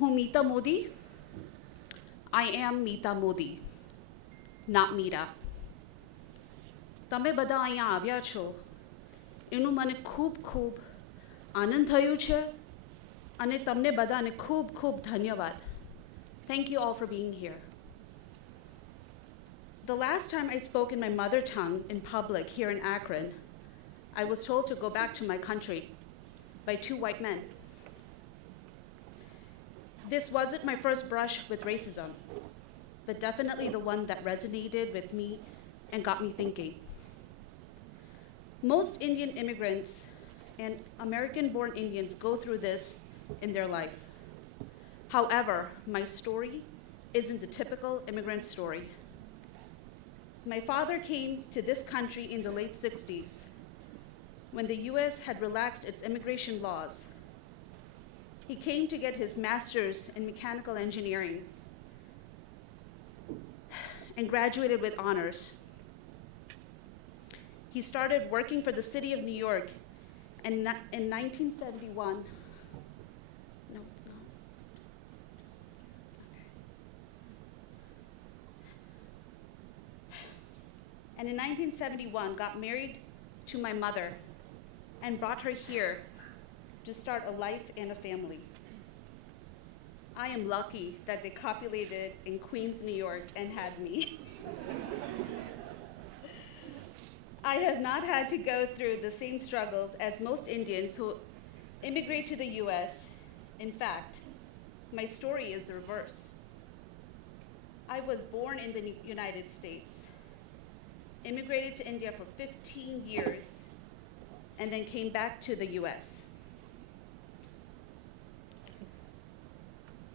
હું Mita Mody. I am Mita Mody, not Mita. તમે બધા અહીંયા આવ્યા છો એનું મને ખૂબ ખૂબ આનંદ થયું છે અને તમને બધાને ખૂબ ખૂબ ધન્યવાદ. Thank you all for being here. The last time I spoke in my mother tongue in public here in Akron, I was told to go back to my country by two white men. This wasn't my first brush with racism, but definitely the one that resonated with me and got me thinking. Most Indian immigrants and American-born Indians go through this in their life. However, my story isn't the typical immigrant story. My father came to this country in the late 60s when the US had relaxed its immigration laws. He came to get his master's in mechanical engineering and graduated with honors. He started working for the city of New York and in 1971. No, it's not. And in 1971 got married to my mother and brought her here to start a life and a family. I am lucky that they copulated in Queens, New York and had me. I have not had to go through the same struggles as most Indians who immigrate to the US. In fact, my story is the reverse. I was born in the United States, immigrated to India for 15 years, and then came back to the US.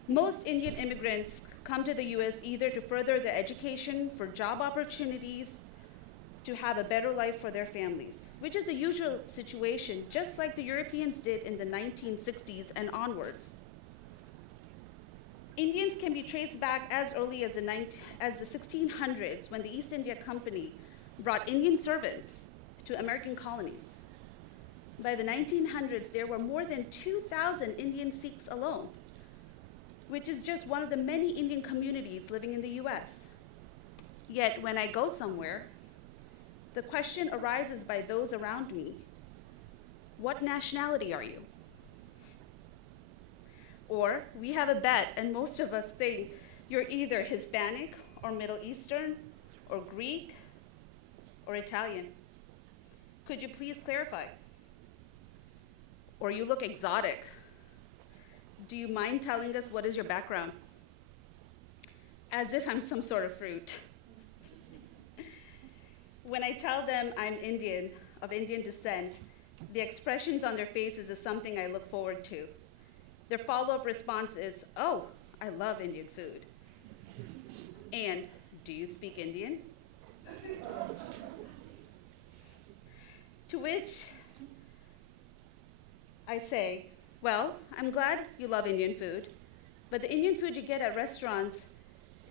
Most Indian immigrants come to the US either to further their education, for job opportunities, to have a better life for their families, which is the usual situation, just like the Europeans did in the 1960s and onwards. Indians can be traced back as early as the 1600s when the East India Company brought Indian servants to American colonies. By the 1900s, there were more than 2,000 Indian Sikhs alone, which is just one of the many Indian communities living in the US. Yet when I go somewhere, the question arises by those around me, what nationality are you? Or we have a bet and most of us think you're either Hispanic or Middle Eastern or Greek or Italian. Could you please clarify? Or you look exotic. Do you mind telling us what is your background? As if I'm some sort of fruit. When I tell them I'm Indian, of Indian descent, the expressions on their faces is something I look forward to. Their follow-up response is, oh, I love Indian food. And, do you speak Indian? To which I say, well, I'm glad you love Indian food, but the Indian food you get at restaurants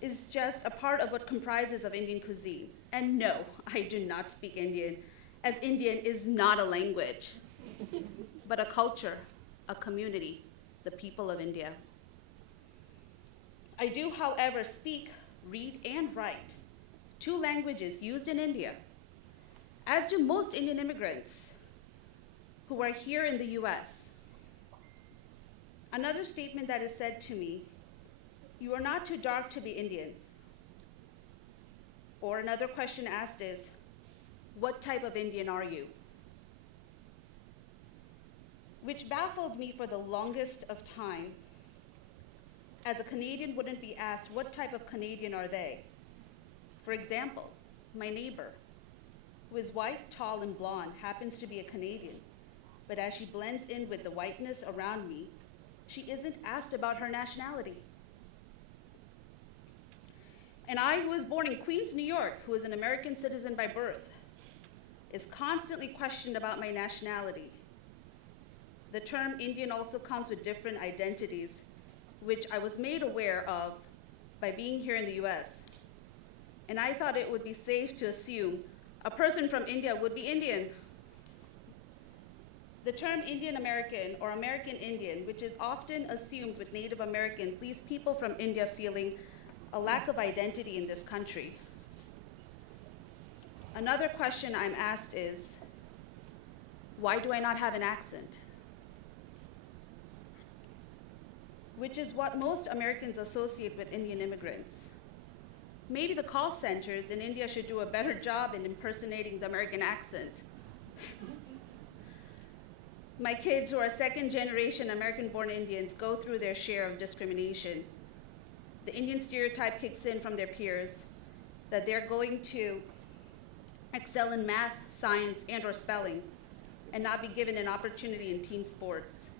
is just a part of what comprises of Indian cuisine. And no, I do not speak Indian, as Indian is not a language, but a culture, a community, the people of India. I do, however, speak, read, and write two languages used in India, as do most Indian immigrants who are here in the US. Another statement that is said to me, you are not too dark to be Indian. Or another question asked is, what type of Indian are you? Which baffled me for the longest of time, as a Canadian wouldn't be asked, what type of Canadian are they? For example, my neighbor, who is white, tall, and blonde, happens to be a Canadian, but as she blends in with the whiteness around me, she isn't asked about her nationality. And I, who was born in Queens, New York, who is an American citizen by birth, is constantly questioned about my nationality. The term Indian also comes with different identities, which I was made aware of by being here in the US. And I thought it would be safe to assume a person from India would be Indian. The term Indian American or American Indian, which is often assumed with Native Americans, leaves people from India feeling a lack of identity in this country. Another question I'm asked is, why do I not have an accent? Which is what most Americans associate with Indian immigrants. Maybe the call centers in India should do a better job in impersonating the American accent. My kids, who are second-generation American-born Indians, go through their share of discrimination. The Indian stereotype kicks in from their peers that they're going to excel in math, science, and/or spelling, and not be given an opportunity in team sports.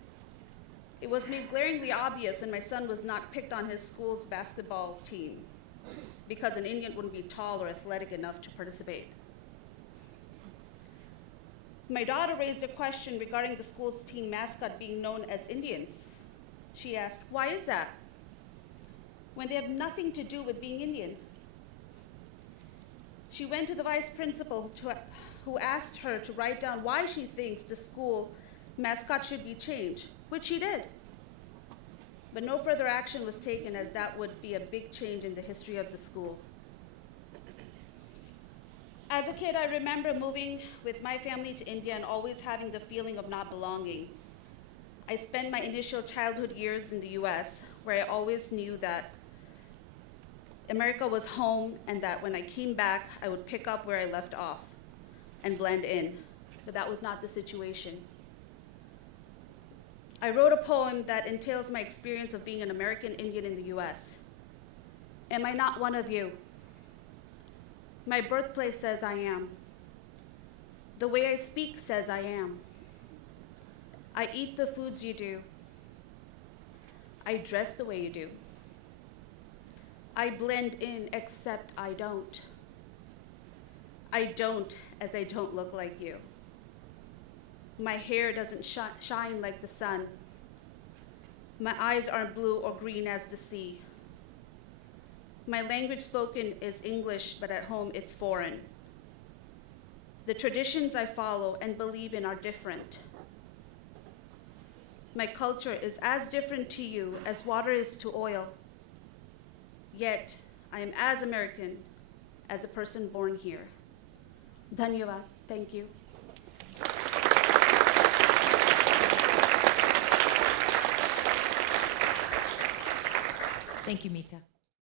It was made glaringly obvious when my son was not picked on his school's basketball team because an Indian wouldn't be tall or athletic enough to participate. My daughter raised a question regarding the school's team mascot being known as Indians. She asked, why is that? When they have nothing to do with being Indian. She went to the vice principal who asked her to write down why she thinks the school mascot should be changed, which she did. But no further action was taken, as that would be a big change in the history of the school. As a kid, I remember moving with my family to India and always having the feeling of not belonging. I spent my initial childhood years in the US, where I always knew that America was home and that when I came back, I would pick up where I left off and blend in. But that was not the situation. I wrote a poem that entails my experience of being an American Indian in the US. Am I not one of you? My birthplace says I am. The way I speak says I am. I eat the foods you do. I dress the way you do. I blend in, except I don't. I don't, as I don't look like you. My hair doesn't shine like the sun. My eyes aren't blue or green as the sea. My language spoken is English, but at home it's foreign. The traditions I follow and believe in are different. My culture is as different to you as water is to oil. Yet, I am as American as a person born here. Dhanyavad. Thank you. Thank you, Mita.